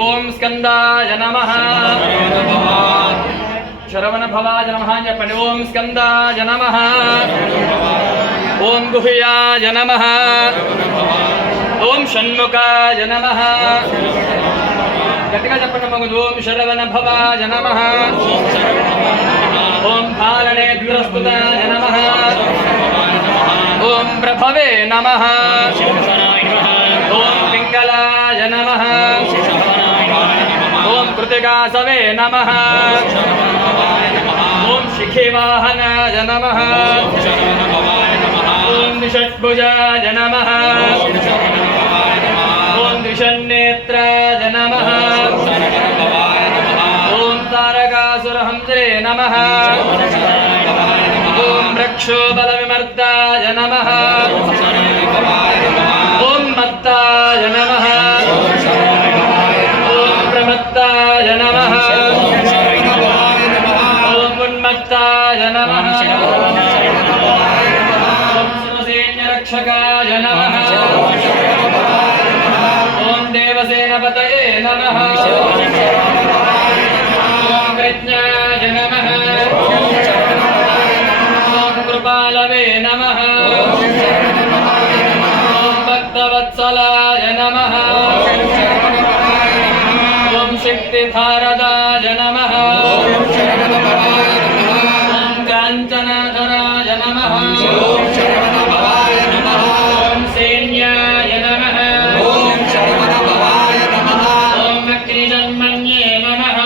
ఓం స్కందాయ నమః శరవణ భవాయ నమః చెప్పండి. ఓం స్కందాయ నమః. ఓం గుహ్యాయ నమః. ఓం షణ్ముఖాయ నమః. గట్టిగా చెప్పండి మగదు. ఓం శరవణ భవాయ నమః. ఓం పాలనేత్రస్తుతాయ నమః. ఓం ప్రభవే నమః. ఓం పింగళాయ నమః. ఓం కృతికాసవే నమః. ఓం శిఖివాహనాయ నమః. ఓం ద్విషడ్భుజాయ నమః. ఓం ద్విషన్నేత్రాయ నమః. ఓం తారకాసురహంసే నమః. ఓం రక్షోబలవిమర్దాయ నమః. ఓం మత్తాయ నమః. ఓం ప్రమత్తాయ నమః. ఓం ఉన్మత్తాయ నమః. ఓం శివసైన్యరక్షకాయ నమః. ఓం దేవసేనపతయే నమః. ఓం కృజ్ఞాయ నమః. ఓం కృపాలవే నమః. ఓం భక్తవత్సలాయ నమః. ఓం శక్తిధారదాయ నమః. ఓం కాంచనధరాయ నమః. ఓం సైన్యాయ నమః. ఓం అగ్నిజన్మన్యే నమః.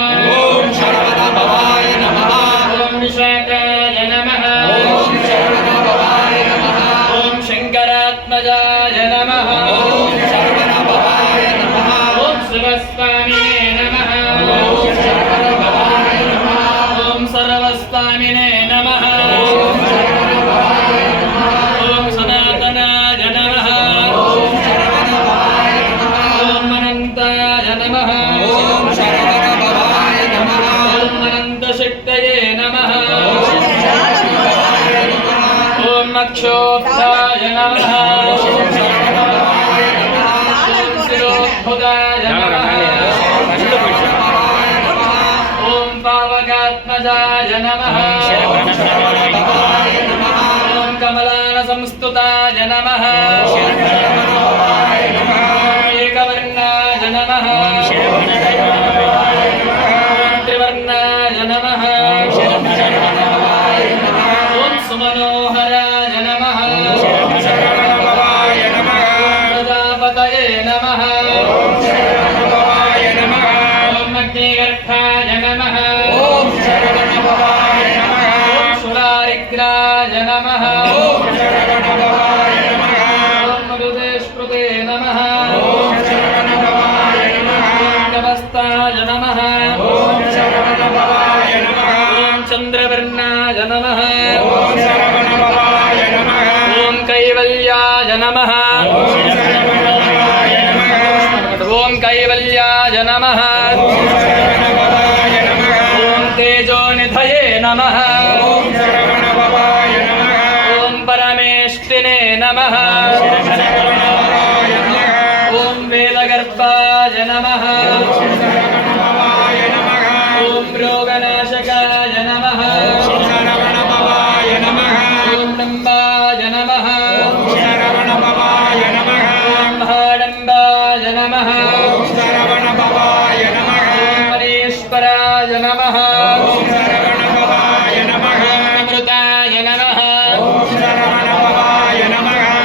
ఓం విశాఖాయ నమః. ఓం శంకరాత్మజాయ నమః. ఓం శివస్వామినే నమః. ఓం సర్వస్వామినే నమః. ఓం సనాతనాయ నమః. ఓం అనంతాయ నమః. ఓం అనంతశక్తయే నమః. ఓం అక్షోభ్యాయ నమః. ఓం శిరోద్భుతాయ నమః. ఓం పావకాత్మజాయ నమః. ఓం కమలాన సంస్తుతాయ నమః. ఏకవర్ణాయ నమః. త్రివర్ణాయ నమః. ఓం సుమనోహరాయ నమః. ప్రజాపతయే నమః. ఓం అగ్నిగర్భాయ నమః. ఓం శురారిగ్రాయ నమః. ఓం మరుదేశ్పృతే నమః. ఓం నమస్తాయ నమః. ఓం చంద్రవర్ణాయ నమః. ఓం కైవల్యాయ నమః. ఓం కైవల్యాయ నమః. ఓం తేజోనిధయే నమః. ఓం పరమేష్ఠినే నమః. ఓం వేదగర్భాయ నమః. ఓం రోగనాశకాయ నమః. ఓం నంబాయ నమః. ఓం మహాడంబాయ నమః. ఓం మరీశ్వరాయ నమః. అమృతాయ నమః.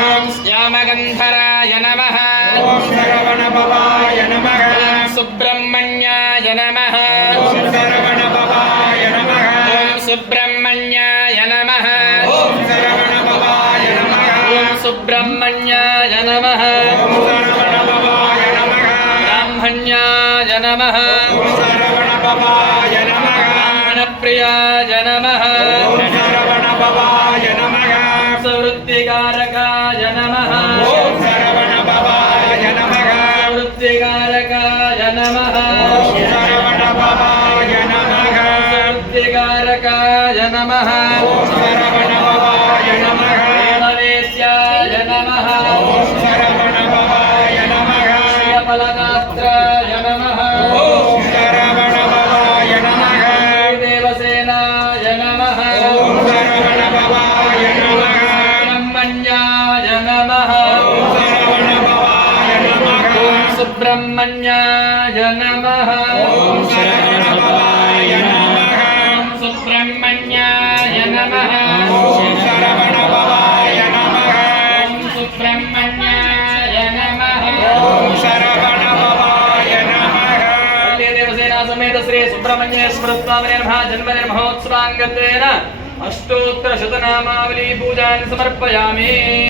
ఓం శ్యామగంధరాయ నమః. ఓం సుబ్రహ్మణ్యాయ నమః. ఓం సుబ్రహ్మణ్యాయ నమః. ఓం సుబ్రహ్మణ్యాయ నమః. బ్రాహ్మణ్యాయ నమః. బ్రాహ్మణప్రియాయ నమః. సవృత్తికారకాయ నమః. సవృత్తికారకాయ నమః. సవృత్తికారకాయ నమః. దేవవేశ్యాయ నమః. శ్రియఫలగాత్రాయ నమః. नमः ॐ सुब्रह्मण्याय नमः ॐ सुब्रह्मण्याय नमः ॐ सुब्रह्मण्याय नमः देवसेना समेत श्री सुब्रह्मण्येश्वर स्वामिने नमः जन्मदिन महोत्सवांगतेन अष्टोत्तर शतनामावली पूजान् समर्पयामि।